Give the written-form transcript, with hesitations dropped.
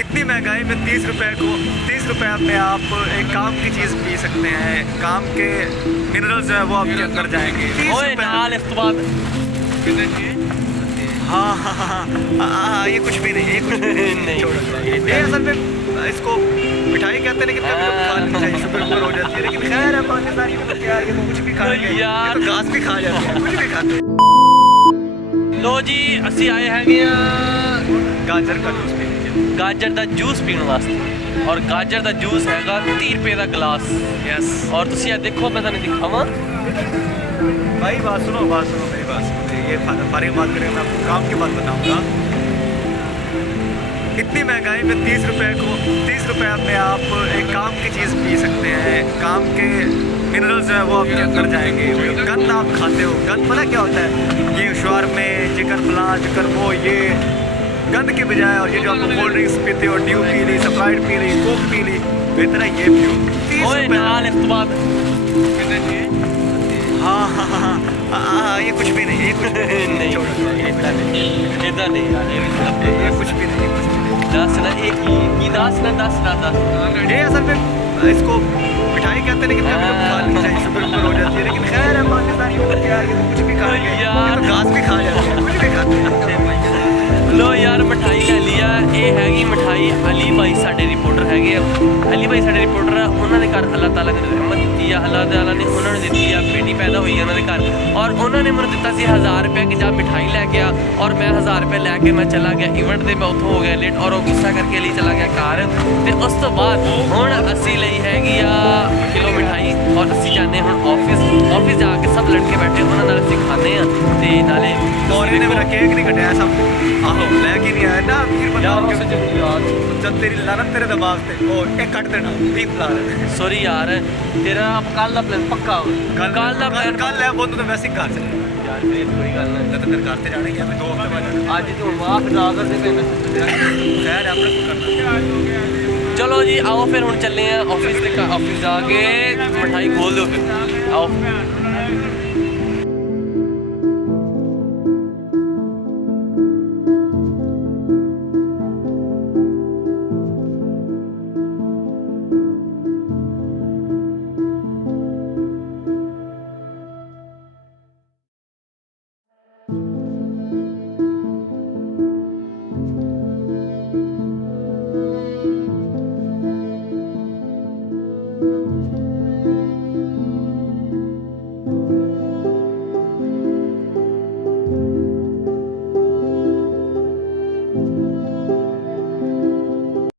इतनी महंगाई में 30 रुपए में आप एक काम की चीज़ पी सकते हैं। काम के मिनरल्स जो है वो आपके अंदर जाएंगे। 30 रुपए। हाँ, ये कुछ भी नहीं, ये कुछ भी नहीं। ये असल में इसको मिठाई कहते हैं, लेकिन कभी कभी खा लेनी चाहिए, शुगर वुगर हो जाती है। लेकिन खैर है पाकिस्तानी में तो यार ये तो कुछ भी खाएंगे, ये तो घास भी खा जाते हैं, कुछ भी खाते हैं। लो जी असी आए हैं गाजर का जूस पीने, गाजर का जूस पीने वास्ते, और गाजर का जूस हैगा 30 रुपए का गिलास। यस। और तुसी देखो मैं तुहानू दिखावां भाई, बात सुनो मेरी बात सुनो। ये फारिग बात करेंगे, मैं आपको काम की बात बताऊंगा। इतनी महंगाई में 30 रुपए में आप एक काम की चीज़ पी सकते हैं। काम के मिनरल्स जो है वो आपके अंदर जाएंगे। गंद आप खाते हो, गंद पता क्या होता है? ये शवारमे, चिकन फला, चिकन वो, ये गंद के बजाय, और ये जो आप कोल्ड ड्रिंक्स पीते हो, ड्यू पी ली, स्प्राइट पी ली, कोक पी ली, बेहतर है ये पियो। 30 रुपए। हाँ, ये कुछ भी नहीं, ये कुछ भी नहीं। इधर नहीं यार, ये कुछ भी नहीं, कुछ भी नहीं। दस ना एक ही दस ना ये असल में इसको मिठाई कहते हैं, लेकिन कभी कभी खा लेनी चाहिए, शुगर वुगर हो जाती है। लेकिन खैर है पाकिस्तानी में यार ये तो कुछ भी खाएंगे, ये तो घास भी खा जाते हैं, कुछ भी खाते हैं। लो यार मिठाई ले लिया। ये हैगी मिठाई अली भाई साडे रिपोर्टर हैगे। अली भाई साडे रिपोर्टर है, उन्होंने घर अल्लाह ताला ने रहमत दी है, अल्लाह ताला ने उन्होंने दी है, बेटी पैदा हुई है उन्होंने घर, और उन्होंने मैंने दिता सी 1000 रुपये कि जा मिठाई लैके आ, और मैं 1000 रुपये लैके मैं चला गया इवेंट से। मैं उतों हो गया लेट, और वो गुस्सा करके अली चला गया घर। तो उस तो बाद हुण असी लई हैगी आ किलो मिठाई, और असी जाने हुण ऑफिस जाके सब लड़के बैठे उन्होंने नाल असी खाने आ ते नाले। और इन्हें मेरा केक नहीं कटाया सब, आहो लेके नहीं आया ना। फिर बताओ जब तेरी लानत तेरे दिमाग पे, ओ एक कट देना, ठीक ला रहे। सॉरी यार, तेरा कल का प्लान पक्का हो? कल का प्लान कल है, वो तो वैसे ही घर चले यार, फिर कोई गल नहीं। तो तेरे घर से जाने की, हमें 2 हफ्ते बाद आज तू माफ ना कर दे मैं खैर है, अपना करना। चलो जी आओ फिर हम चले हैं ऑफिस जाके मिठाई खोल दो फिर आओ।